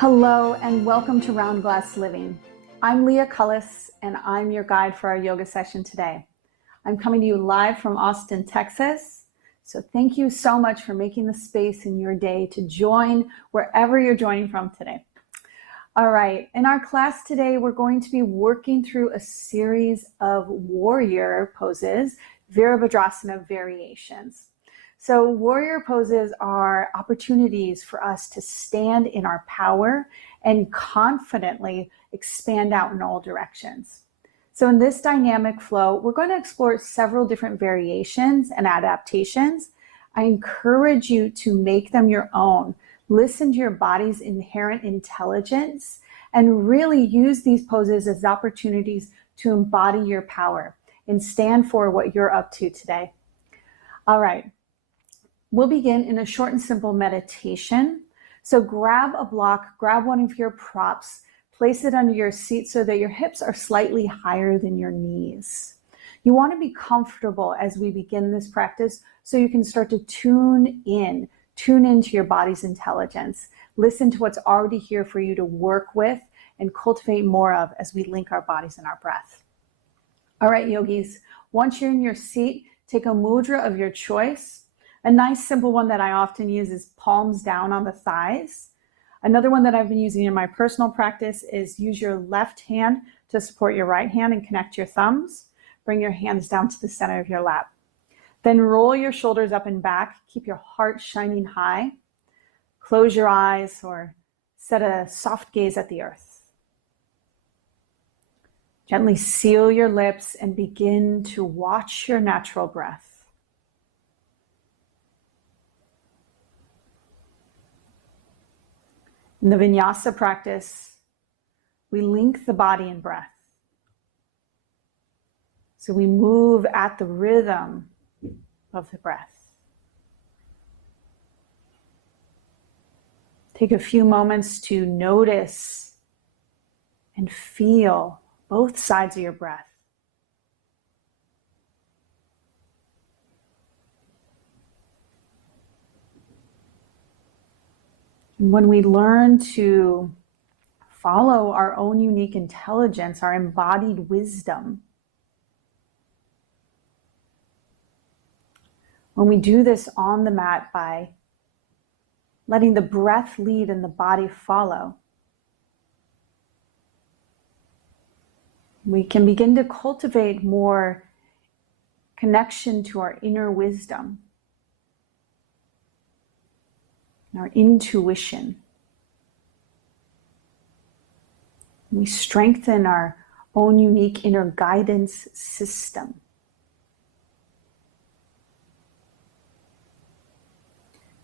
Hello and welcome to Round Glass Living. I'm Leah Cullis and I'm your guide for our yoga session today. I'm coming to you live from Austin, Texas. So thank you so much for making the space in your day to join wherever you're joining from today. All right, in our class today, we're going to be working through a series of warrior poses, Virabhadrasana variations. So warrior poses are opportunities for us to stand in our power and confidently expand out in all directions. So in this dynamic flow, we're going to explore several different variations and adaptations. I encourage you to make them your own. Listen to your body's inherent intelligence and really use these poses as opportunities to embody your power and stand for what you're up to today. All right. We'll begin in a short and simple meditation. So grab a block, grab one of your props, place it under your seat so that your hips are slightly higher than your knees. You want to be comfortable as we begin this practice so you can start to tune into your body's intelligence. Listen to what's already here for you to work with and cultivate more of as we link our bodies and our breath. All right, yogis, once you're in your seat, take a mudra of your choice. A nice simple one that I often use is palms down on the thighs. Another one that I've been using in my personal practice is use your left hand to support your right hand and connect your thumbs. Bring your hands down to the center of your lap. Then roll your shoulders up and back. Keep your heart shining high. Close your eyes or set a soft gaze at the earth. Gently seal your lips and begin to watch your natural breath. In the vinyasa practice, we link the body and breath. So we move at the rhythm of the breath. Take a few moments to notice and feel both sides of your breath. And when we learn to follow our own unique intelligence, our embodied wisdom, when we do this on the mat by letting the breath lead and the body follow, we can begin to cultivate more connection to our inner wisdom, our intuition. We strengthen our own unique inner guidance system.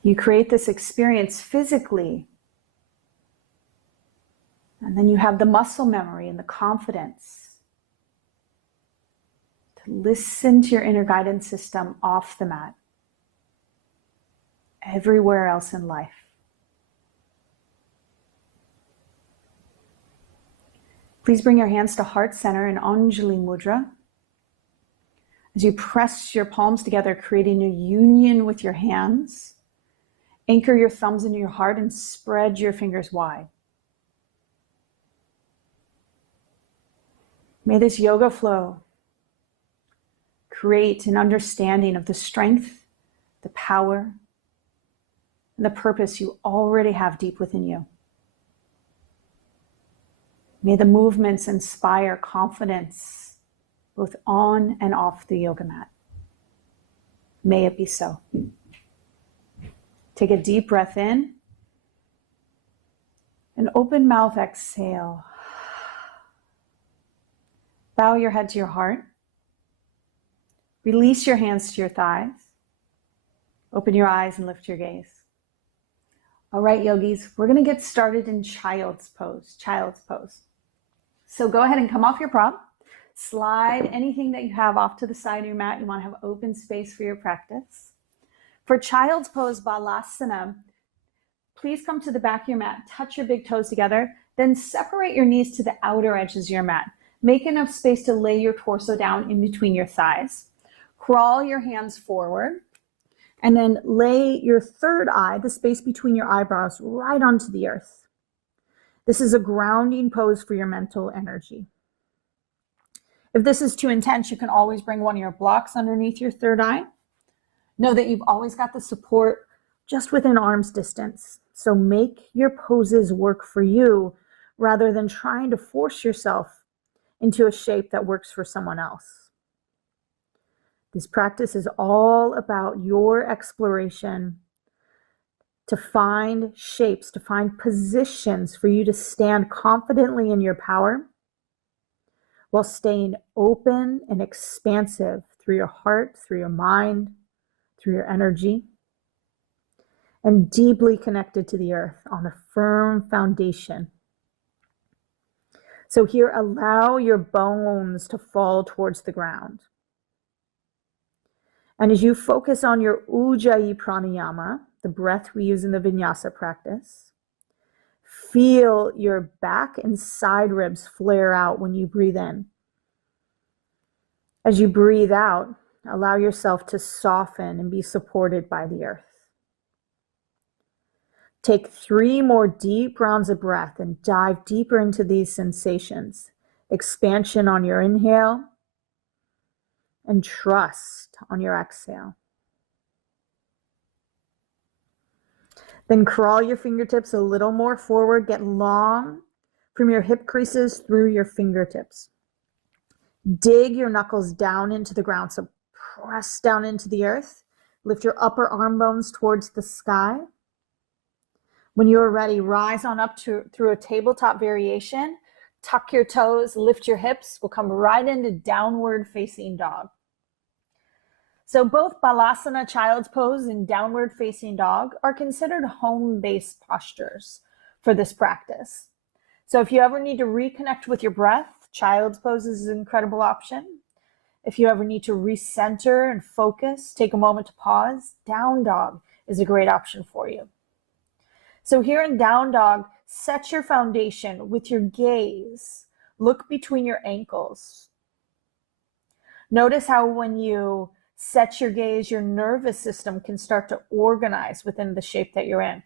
You create this experience physically, and then you have the muscle memory and the confidence to listen to your inner guidance system off the mat, everywhere else in life. Please bring your hands to heart center in Anjali Mudra. As you press your palms together, creating a union with your hands, anchor your thumbs into your heart and spread your fingers wide. May this yoga flow create an understanding of the strength, the power, and the purpose you already have deep within you. May the movements inspire confidence both on and off the yoga mat. May it be so. Take a deep breath in. An open mouth exhale. Bow your head to your heart. Release your hands to your thighs. Open your eyes and lift your gaze. All right, yogis, we're going to get started in child's pose. So go ahead and come off your prop. Slide anything that you have off to the side of your mat. You want to have open space for your practice. For child's pose, Balasana, please come to the back of your mat, touch your big toes together, then separate your knees to the outer edges of your mat. Make enough space to lay your torso down in between your thighs. Crawl your hands forward, and then lay your third eye, the space between your eyebrows, right onto the earth. This is a grounding pose for your mental energy. If this is too intense, you can always bring one of your blocks underneath your third eye. Know that you've always got the support just within arm's distance. So make your poses work for you rather than trying to force yourself into a shape that works for someone else. This practice is all about your exploration to find shapes, to find positions for you to stand confidently in your power while staying open and expansive through your heart, through your mind, through your energy, and deeply connected to the earth on a firm foundation. So here, allow your bones to fall towards the ground. And as you focus on your Ujjayi Pranayama, the breath we use in the vinyasa practice, feel your back and side ribs flare out when you breathe in. As you breathe out, allow yourself to soften and be supported by the earth. Take 3 more deep rounds of breath and dive deeper into these sensations. Expansion on your inhale and trust on your exhale. Then crawl your fingertips a little more forward. Get long from your hip creases through your fingertips. Dig your knuckles down into the ground. So press down into the earth. Lift your upper arm bones towards the sky. When you are ready, rise on up through a tabletop variation. Tuck your toes, lift your hips. We'll come right into downward facing dog. So both Balasana, child's pose, and downward facing dog are considered home-based postures for this practice. So if you ever need to reconnect with your breath, child's pose is an incredible option. If you ever need to recenter and focus, take a moment to pause, down dog is a great option for you. So here in down dog, set your foundation with your gaze. Look between your ankles. Notice how when you set your gaze, your nervous system can start to organize within the shape that you're in.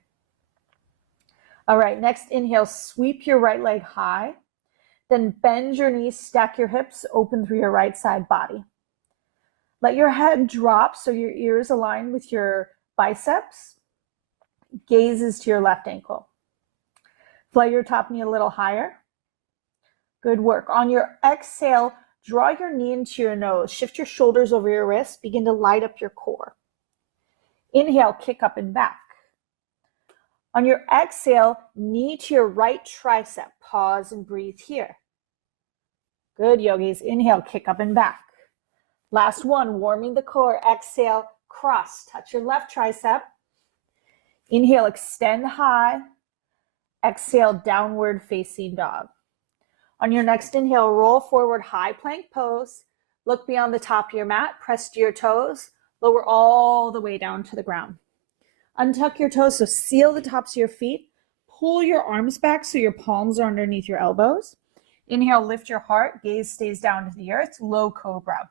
All right, next inhale, sweep your right leg high. Then bend your knees, stack your hips, open through your right side body. Let your head drop so your ears align with your biceps. Gazes to your left ankle. Fly your top knee a little higher. Good work. On your exhale, draw your knee into your nose. Shift your shoulders over your wrists. Begin to light up your core. Inhale, kick up and back. On your exhale, knee to your right tricep. Pause and breathe here. Good, yogis. Inhale, kick up and back. Last one, warming the core. Exhale, cross. Touch your left tricep. Inhale, extend high. Exhale, downward facing dog. On your next inhale, roll forward, high plank pose. Look beyond the top of your mat, press to your toes, lower all the way down to the ground. Untuck your toes, so seal the tops of your feet. Pull your arms back so your palms are underneath your elbows. Inhale, lift your heart, gaze stays down to the earth, low cobra.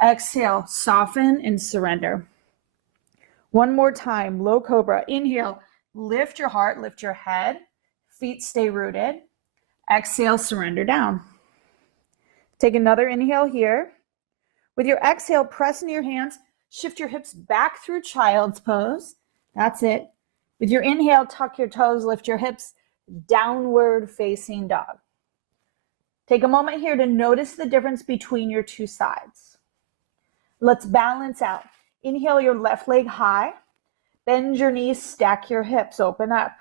Exhale, soften and surrender. One more time, low cobra. Inhale, lift your heart, lift your head, feet stay rooted. Exhale, surrender down. Take another inhale here. With your exhale, press into your hands, shift your hips back through child's pose. That's it. With your inhale, tuck your toes, lift your hips, downward facing dog. Take a moment here to notice the difference between your two sides. Let's balance out. Inhale your left leg high. Bend your knees, stack your hips, open up.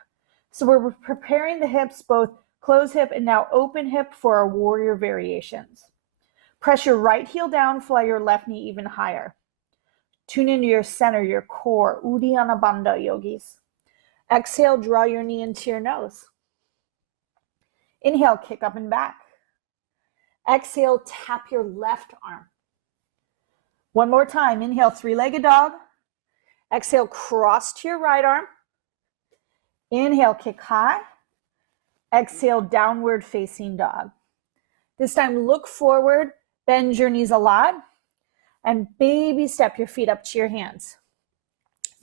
So we're preparing the hips, both closed hip and now open hip for our warrior variations. Press your right heel down, fly your left knee even higher. Tune into your center, your core, Uddiyana Bandha, yogis. Exhale, draw your knee into your nose. Inhale, kick up and back. Exhale, tap your left arm. One more time. Inhale, three-legged dog. Exhale, cross to your right arm. Inhale, kick high. Exhale, downward facing dog. This time, look forward, bend your knees a lot, and baby step your feet up to your hands.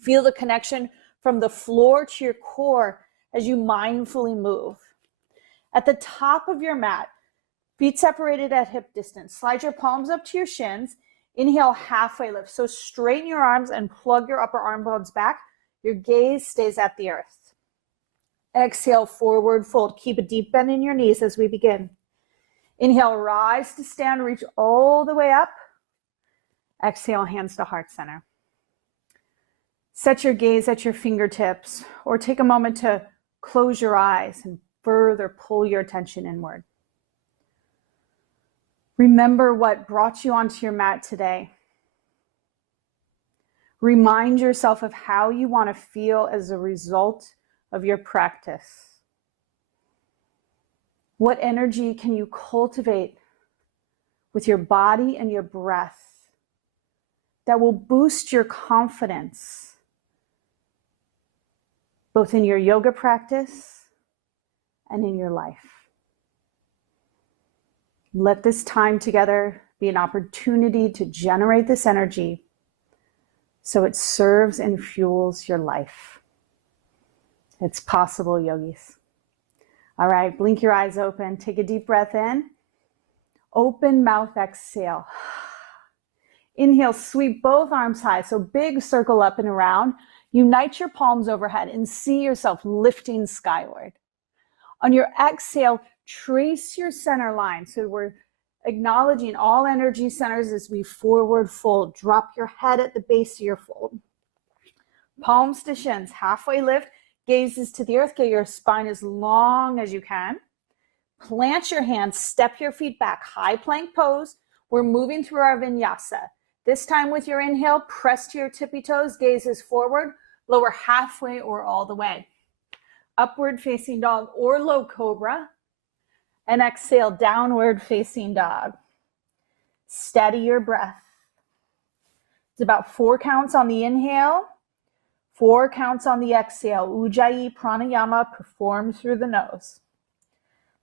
Feel the connection from the floor to your core as you mindfully move. At the top of your mat, feet separated at hip distance. Slide your palms up to your shins. Inhale, halfway lift. So straighten your arms and plug your upper arm bones back. Your gaze stays at the earth. Exhale, forward fold. Keep a deep bend in your knees as we begin. Inhale, rise to stand, reach all the way up. Exhale, hands to heart center. Set your gaze at your fingertips, or take a moment to close your eyes and further pull your attention inward. Remember what brought you onto your mat today. Remind yourself of how you want to feel as a result of your practice. What energy can you cultivate with your body and your breath that will boost your confidence, both in your yoga practice and in your life? Let this time together be an opportunity to generate this energy so it serves and fuels your life. It's possible, yogis. All right, blink your eyes open. Take a deep breath in. Open mouth, exhale. Inhale, sweep both arms high. So big circle up and around. Unite your palms overhead and see yourself lifting skyward. On your exhale, trace your center line. So we're acknowledging all energy centers as we forward fold. Drop your head at the base of your fold. Palms to shins, halfway lift. Gazes to the earth. Get your spine as long as you can. Plant your hands, step your feet back, high plank pose. We're moving through our vinyasa. This time with your inhale, press to your tippy toes, gazes forward, lower halfway or all the way. Upward facing dog or low cobra. And exhale, downward facing dog. Steady your breath. It's about 4 counts on the inhale. 4 counts on the exhale. Ujjayi Pranayama performed through the nose.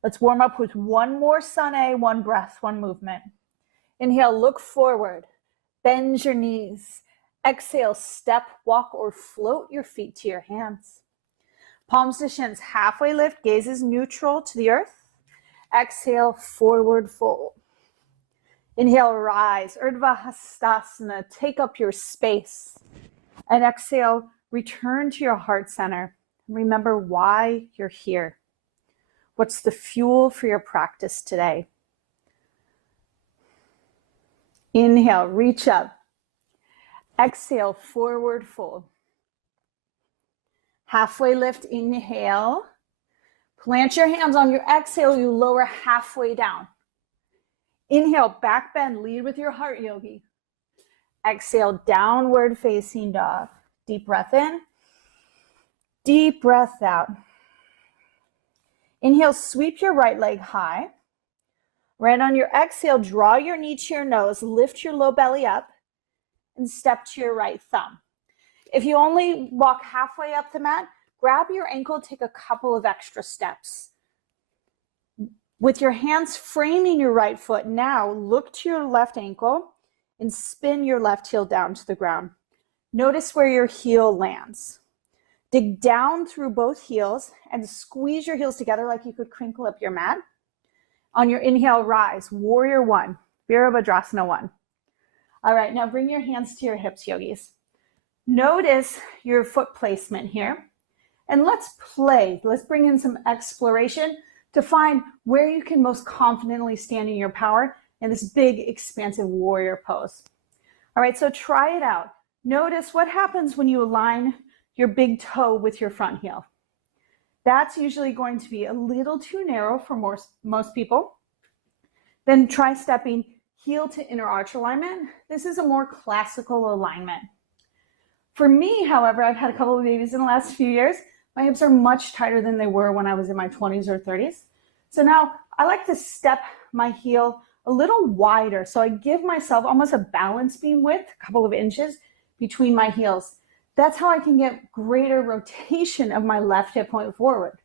Let's warm up with one more sun, one breath, one movement. Inhale, look forward. Bend your knees. Exhale, step, walk, or float your feet to your hands. Palms to shins, halfway lift, gazes neutral to the earth. Exhale, forward fold. Inhale, rise, Virabhadrasana, take up your space. And exhale, return to your heart center. Remember why you're here. What's the fuel for your practice today? Inhale, reach up. Exhale, forward fold. Halfway lift, inhale. Plant your hands. On your exhale, you lower halfway down. Inhale, back bend, lead with your heart, yogi. Exhale, downward facing dog. Deep breath in. Deep breath out. Inhale, sweep your right leg high. Right on your exhale, draw your knee to your nose, lift your low belly up, and step to your right thumb. If you only walk halfway up the mat, grab your ankle, take a couple of extra steps. With your hands framing your right foot, now look to your left ankle and spin your left heel down to the ground. Notice where your heel lands. Dig down through both heels and squeeze your heels together like you could crinkle up your mat. On your inhale, rise, warrior one, Virabhadrasana 1. All right, now bring your hands to your hips, yogis. Notice your foot placement here. And let's play. Let's bring in some exploration to find where you can most confidently stand in your power in this big, expansive warrior pose. All right, so try it out. Notice what happens when you align your big toe with your front heel. That's usually going to be a little too narrow for most people. Then try stepping heel to inner arch alignment. This is a more classical alignment. For me, however, I've had a couple of babies in the last few years. My hips are much tighter than they were when I was in my 20s or 30s. So now I like to step my heel a little wider. So I give myself almost a balance beam width, a couple of inches between my heels. That's how I can get greater rotation of my left hip point forward.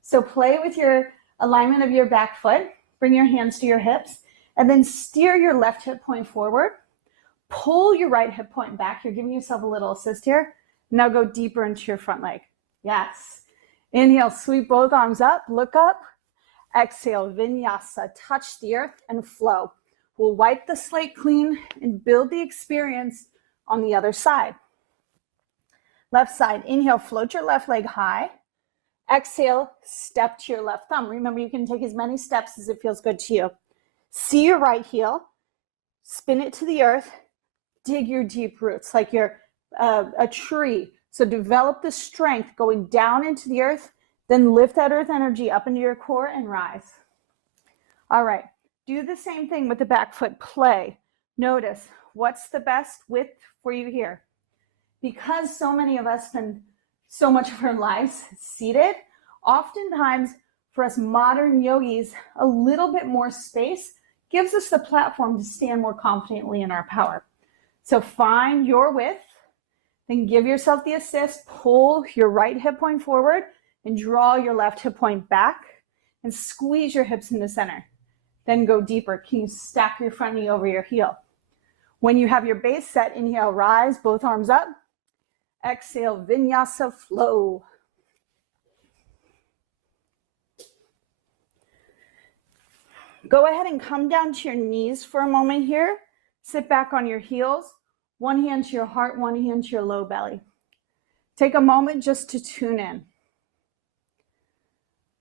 So play with your alignment of your back foot, bring your hands to your hips, and then steer your left hip point forward. Pull your right hip point back. You're giving yourself a little assist here. Now go deeper into your front leg. Yes. Inhale, sweep both arms up, look up. Exhale, vinyasa, touch the earth and flow. We'll wipe the slate clean and build the experience on the other side. Left side, inhale, float your left leg high. Exhale, step to your left thumb. Remember, you can take as many steps as it feels good to you. See your right heel, spin it to the earth, dig your deep roots like you're a tree. So develop the strength going down into the earth, then lift that earth energy up into your core and rise. All right, do the same thing with the back foot. Play. Notice what's the best width for you here. Because so many of us spend so much of our lives seated, oftentimes for us modern yogis, a little bit more space gives us the platform to stand more confidently in our power. So find your width, then give yourself the assist, pull your right hip point forward and draw your left hip point back and squeeze your hips into center. Then go deeper. Can you stack your front knee over your heel? When you have your base set, inhale, rise, both arms up. Exhale, vinyasa, flow. Go ahead and come down to your knees for a moment here. Sit back on your heels. One hand to your heart, one hand to your low belly. Take a moment just to tune in.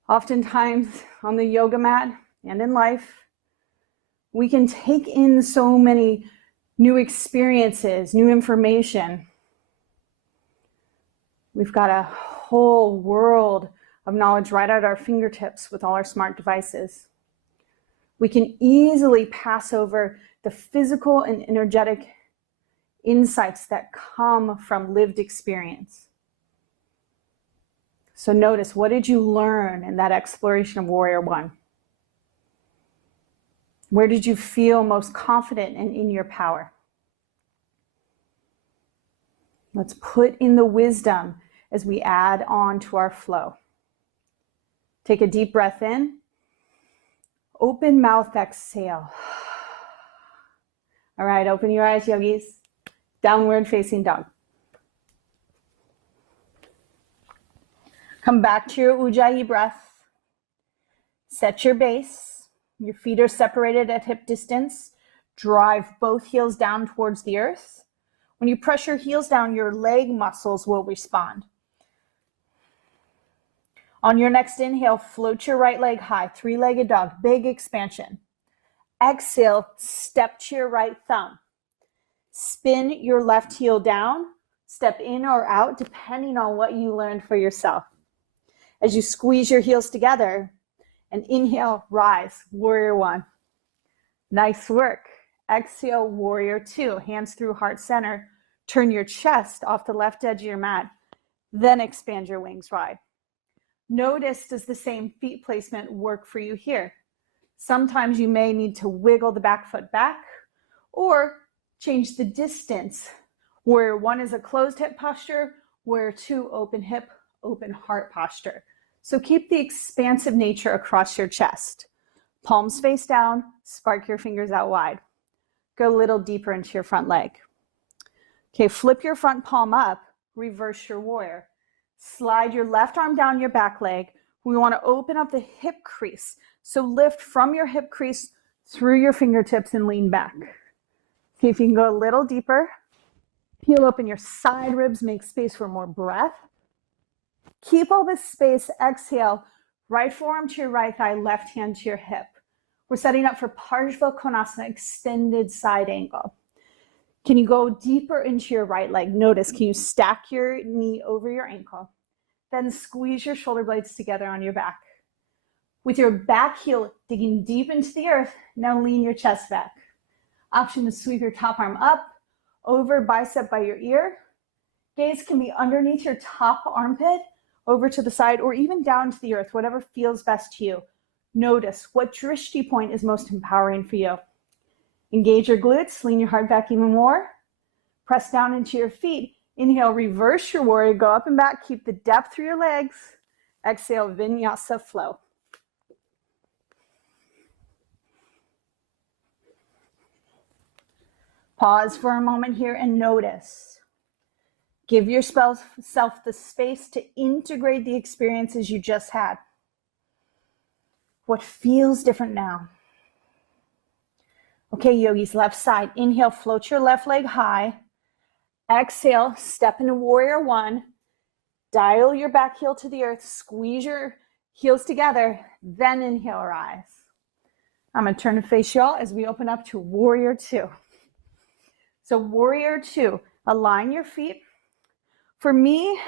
Oftentimes on the yoga mat and in life, we can take in so many new experiences, new information. We've got a whole world of knowledge right at our fingertips with all our smart devices. We can easily pass over the physical and energetic insights that come from lived experience. So notice, what did you learn in that exploration of Warrior One? Where did you feel most confident and in your power? Let's put in the wisdom as we add on to our flow. Take a deep breath in. Open mouth, exhale. All right, open your eyes, yogis. Downward facing dog. Come back to your Ujjayi breath. Set your base. Your feet are separated at hip distance. Drive both heels down towards the earth. When you press your heels down, your leg muscles will respond. On your next inhale, float your right leg high, three-legged dog, big expansion. Exhale, step to your right thumb. Spin your left heel down, step in or out, depending on what you learned for yourself. As you squeeze your heels together, and inhale, rise, Warrior One. Nice work. Exhale, Warrior Two, hands through heart center. Turn your chest off the left edge of your mat, then expand your wings wide. Notice, does the same feet placement work for you here? Sometimes you may need to wiggle the back foot back or change the distance. Warrior One is a closed hip posture, Warrior Two, open hip, open heart posture. So keep the expansive nature across your chest. Palms face down, spark your fingers out wide. Go a little deeper into your front leg. Okay, flip your front palm up, reverse your warrior. Slide your left arm down your back leg. We want to open up the hip crease. So lift from your hip crease through your fingertips and lean back. See if you can go a little deeper. Peel open your side ribs, make space for more breath. Keep all this space, exhale, right forearm to your right thigh, left hand to your hip. We're setting up for Parsva Konasana, extended side angle. Can you go deeper into your right leg? Notice, can you stack your knee over your ankle? Then squeeze your shoulder blades together on your back. With your back heel digging deep into the earth, now lean your chest back. Option to sweep your top arm up, over bicep by your ear. Gaze can be underneath your top armpit, over to the side, or even down to the earth, whatever feels best to you. Notice what drishti point is most empowering for you. Engage your glutes, lean your heart back even more. Press down into your feet. Inhale, reverse your warrior, go up and back, keep the depth through your legs. Exhale, vinyasa, flow. Pause for a moment here and notice. Give yourself the space to integrate the experiences you just had. What feels different now? Okay, yogis, left side. Inhale, float your left leg high. Exhale, step into warrior one. Dial your back heel to the earth. Squeeze your heels together. Then inhale, rise. I'm going to turn and face y'all as we open up to warrior two. So warrior two, align your feet. For me,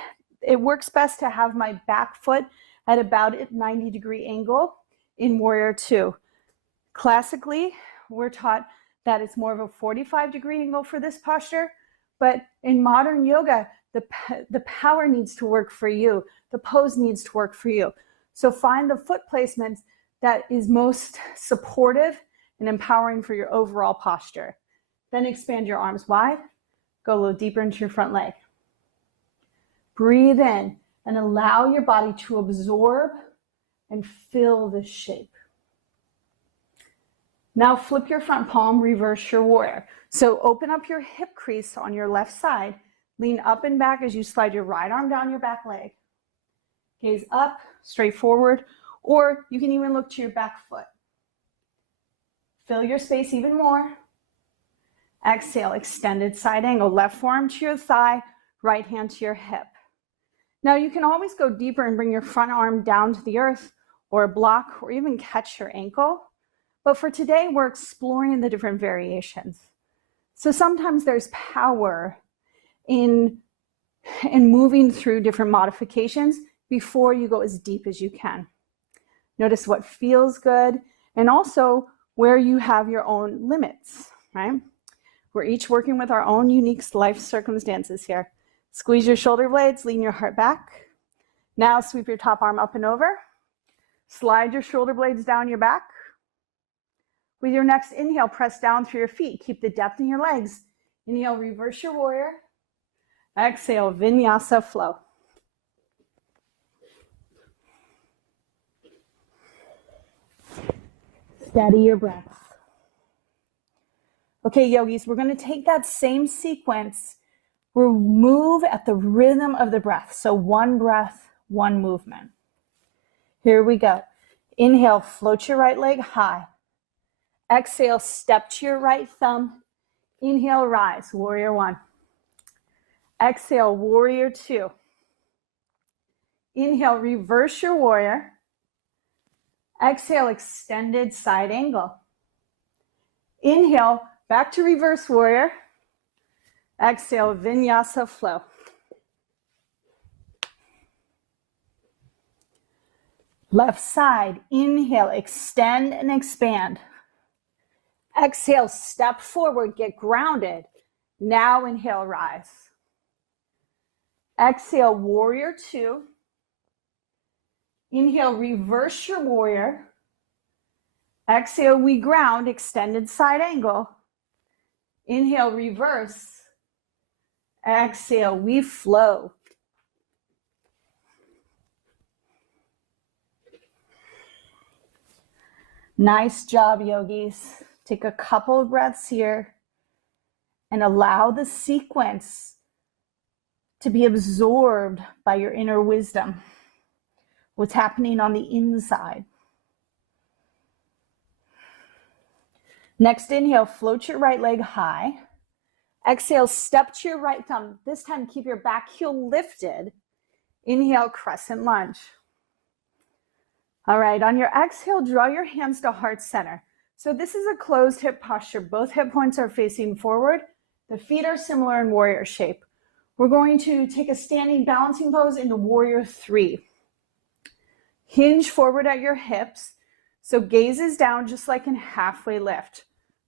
it works best to have my back foot at about a 90-degree angle in warrior two. Classically, we're taught that it's more of a 45-degree angle for this posture, but in modern yoga, the power needs to work for you. The pose needs to work for you. So find the foot placement that is most supportive and empowering for your overall posture. Then expand your arms wide, go a little deeper into your front leg. Breathe in and allow your body to absorb and fill this shape. Now flip your front palm, reverse your warrior. So open up your hip crease on your left side, lean up and back as you slide your right arm down your back leg. Gaze up, straight forward, or you can even look to your back foot. Fill your space even more. Exhale, extended side angle, left forearm to your thigh, right hand to your hip. Now you can always go deeper and bring your front arm down to the earth or block or even catch your ankle. But for today, we're exploring the different variations. So sometimes there's power in moving through different modifications before you go as deep as you can. Notice what feels good and also where you have your own limits, right? We're each working with our own unique life circumstances here. Squeeze your shoulder blades, lean your heart back. Now sweep your top arm up and over. Slide your shoulder blades down your back. With your next inhale, press down through your feet. Keep the depth in your legs. Inhale, reverse your warrior. Exhale, vinyasa flow. Steady your breath. Okay, yogis, we're going to take that same sequence. We'll move at the rhythm of the breath. So one breath, one movement. Here we go. Inhale, float your right leg high. Exhale, step to your right thumb. Inhale, rise, warrior one. Exhale, warrior two. Inhale, reverse your warrior. Exhale, extended side angle. Inhale, back to reverse warrior. Exhale, vinyasa flow. Left side, inhale, extend and expand. Exhale, step forward, get grounded. Now inhale, rise. Exhale, warrior two. Inhale, reverse your warrior. Exhale, we ground, extended side angle. Inhale, reverse. Exhale, we flow. Nice job, yogis. Take a couple of breaths here and allow the sequence to be absorbed by your inner wisdom. What's happening on the inside. Next inhale, float your right leg high. Exhale, step to your right thumb. This time, keep your back heel lifted. Inhale, crescent lunge. All right, on your exhale, draw your hands to heart center. So this is a closed hip posture. Both hip points are facing forward. The feet are similar in warrior shape. We're going to take a standing balancing pose into warrior three. Hinge forward at your hips. So gaze is down just like in halfway lift.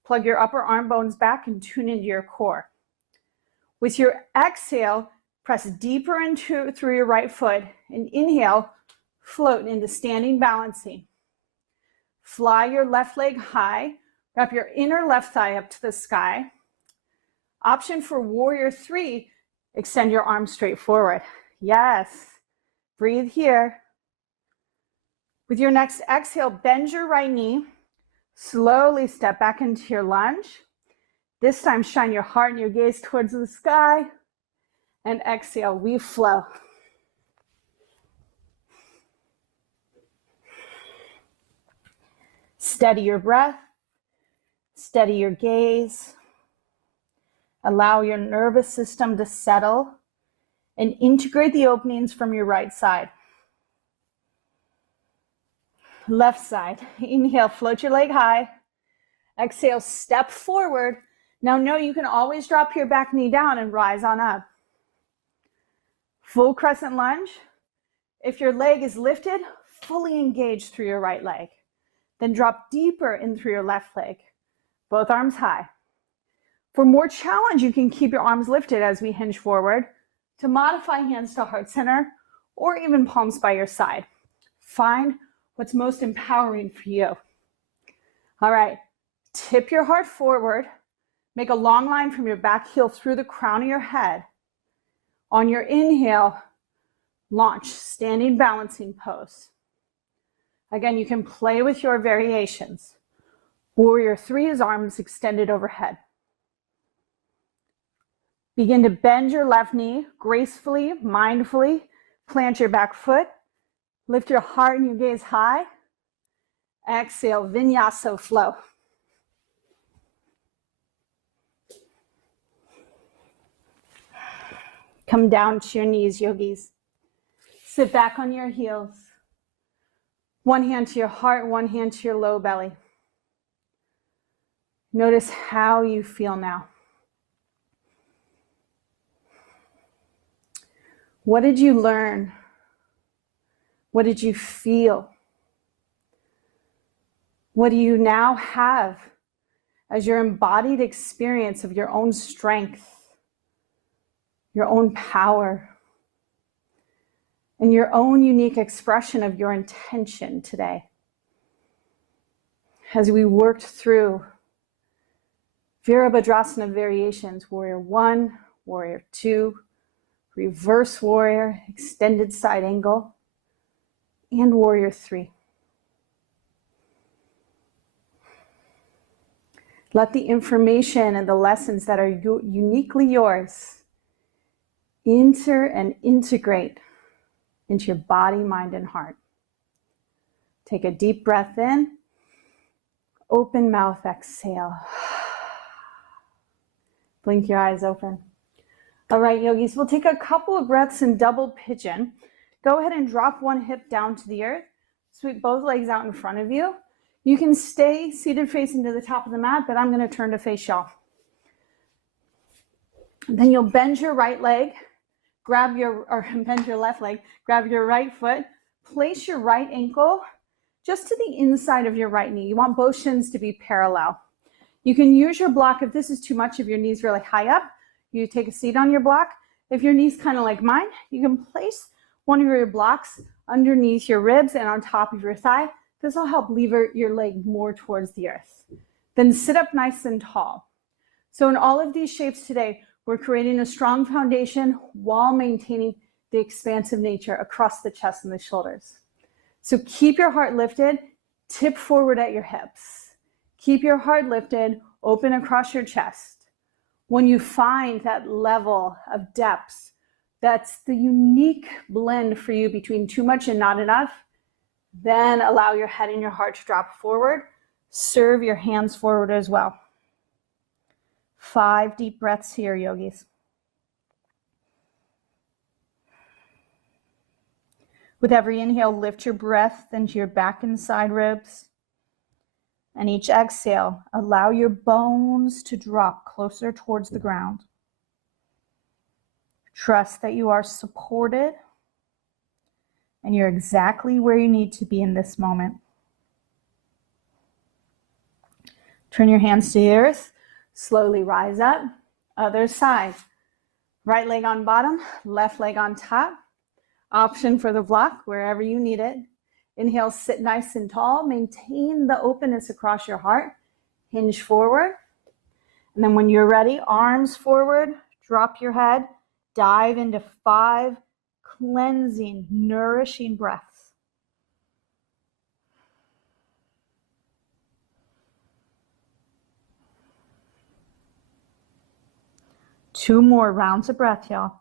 Plug your upper arm bones back and tune into your core. With your exhale, press deeper through your right foot and inhale, float into standing balancing. Fly your left leg high, wrap your inner left thigh up to the sky. Option for warrior three, extend your arms straight forward. Yes, breathe here. With your next exhale, bend your right knee. Slowly step back into your lunge. This time, shine your heart and your gaze towards the sky. And exhale, we flow. Steady your breath, steady your gaze. Allow your nervous system to settle and integrate the openings from your right side. Left side, inhale, float your leg high. Exhale, step forward. Now know you can always drop your back knee down and rise on up. Full crescent lunge. If your leg is lifted, fully engage through your right leg. Then drop deeper in through your left leg. Both arms high. For more challenge, you can keep your arms lifted as we hinge forward. To modify, hands to heart center or even palms by your side. Find what's most empowering for you. All right, tip your heart forward. Make a long line from your back heel through the crown of your head. On your inhale, launch, standing balancing pose. Again, you can play with your variations. Warrior 3 is arms extended overhead. Begin to bend your left knee gracefully, mindfully. Plant your back foot. Lift your heart and your gaze high. Exhale, vinyasa flow. Come down to your knees, yogis. Sit back on your heels. One hand to your heart, one hand to your low belly. Notice how you feel now. What did you learn? What did you feel? What do you now have as your embodied experience of your own strength, your own power, and your own unique expression of your intention today? As we worked through Virabhadrasana variations, warrior 1, warrior 2, reverse warrior, extended side angle, and warrior 3. Let the information and the lessons that are uniquely yours enter and integrate into your body, mind, and heart. Take a deep breath in, open mouth, exhale. Blink your eyes open. All right, yogis, we'll take a couple of breaths in double pigeon. Go ahead and drop one hip down to the earth. Sweep both legs out in front of you. You can stay seated facing to the top of the mat, but I'm going to turn to face y'all. Then you'll bend your right leg, bend your left leg, grab your right foot, place your right ankle just to the inside of your right knee. You want both shins to be parallel. You can use your block if this is too much, if your knee's really high up. You take a seat on your block. If your knee's kind of like mine, you can place one of your blocks underneath your ribs and on top of your thigh. This will help lever your leg more towards the earth. Then sit up nice and tall. So in all of these shapes today, we're creating a strong foundation while maintaining the expansive nature across the chest and the shoulders. So keep your heart lifted, tip forward at your hips. Keep your heart lifted, open across your chest. When you find that level of depth, that's the unique blend for you between too much and not enough, then allow your head and your heart to drop forward. Serve your hands forward as well. 5 deep breaths here, yogis. With every inhale, lift your breath into your back and side ribs. And each exhale, allow your bones to drop closer towards the ground. Trust that you are supported and you're exactly where you need to be in this moment. Turn your hands to the earth. Slowly rise up. Other side. Right leg on bottom, left leg on top. Option for the block wherever you need it. Inhale, sit nice and tall. Maintain the openness across your heart. Hinge forward. And then when you're ready, arms forward, drop your head, dive into 5 cleansing, nourishing breaths. Two more rounds of breath, y'all.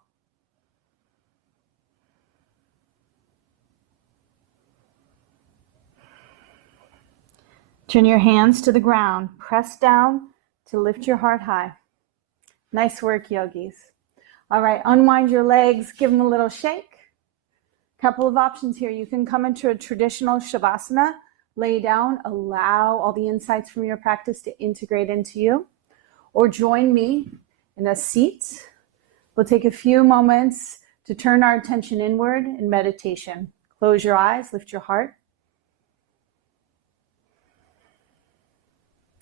Turn your hands to the ground. Press down to lift your heart high. Nice work, yogis. All right, unwind your legs, give them a little shake. Couple of options here. You can come into a traditional Shavasana, lay down, allow all the insights from your practice to integrate into you, or join me in a seat. We'll take a few moments to turn our attention inward in meditation. Close your eyes, lift your heart.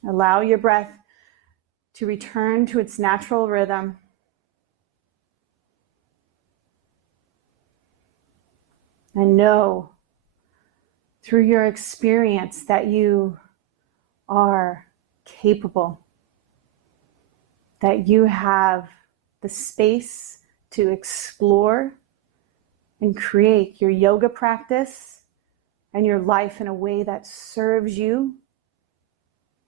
Allow your breath to return to its natural rhythm. And know through your experience that you are capable, that you have the space to explore and create your yoga practice and your life in a way that serves you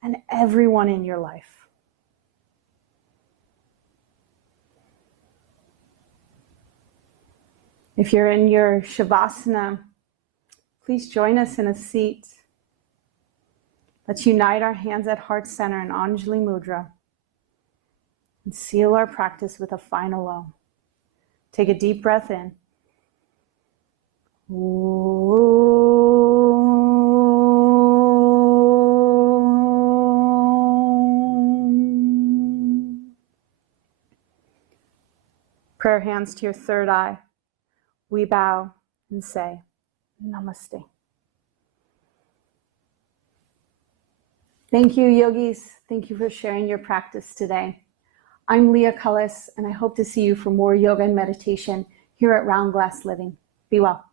and everyone in your life. If you're in your Shavasana, please join us in a seat. Let's unite our hands at heart center in Anjali Mudra and seal our practice with a final Om. Take a deep breath in. Prayer hands to your third eye. We bow and say, Namaste. Thank you, yogis. Thank you for sharing your practice today. I'm Leah Cullis, and I hope to see you for more yoga and meditation here at Round Glass Living. Be well.